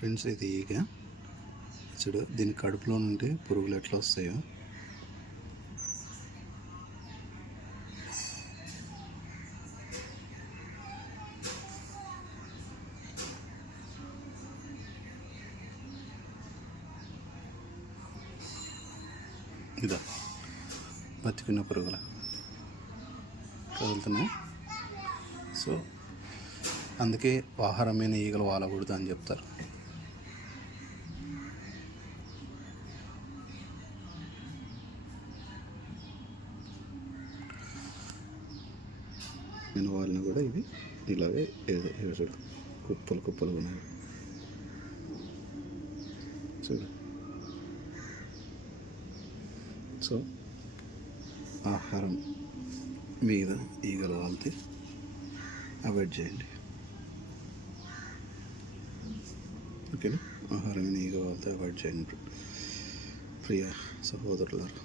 Friends, ఇది ఈగ చూడు. దీని కడుపులో నుండి పురుగులు ఎట్లా వస్తాయో. ఇదా బతికిన పురుగుల కదులుతున్నాయి. సో అందుకే ఆహారమైన ఈగలు వాలకూడదు అని చెప్తారు. నేను వాళ్ళని కూడా ఇవి ఇలాగే చూడు, కుప్పలు కుప్పలు ఉన్నాయి చూడు. సో ఆహారం మీద ఈగలు వాళ్తే అవాయిడ్ చేయండి. ఓకేనా? ఆహారం మీద ఈగ వాళ్తే అవాయిడ్ చేయండి ప్రియ సహోదరులారా.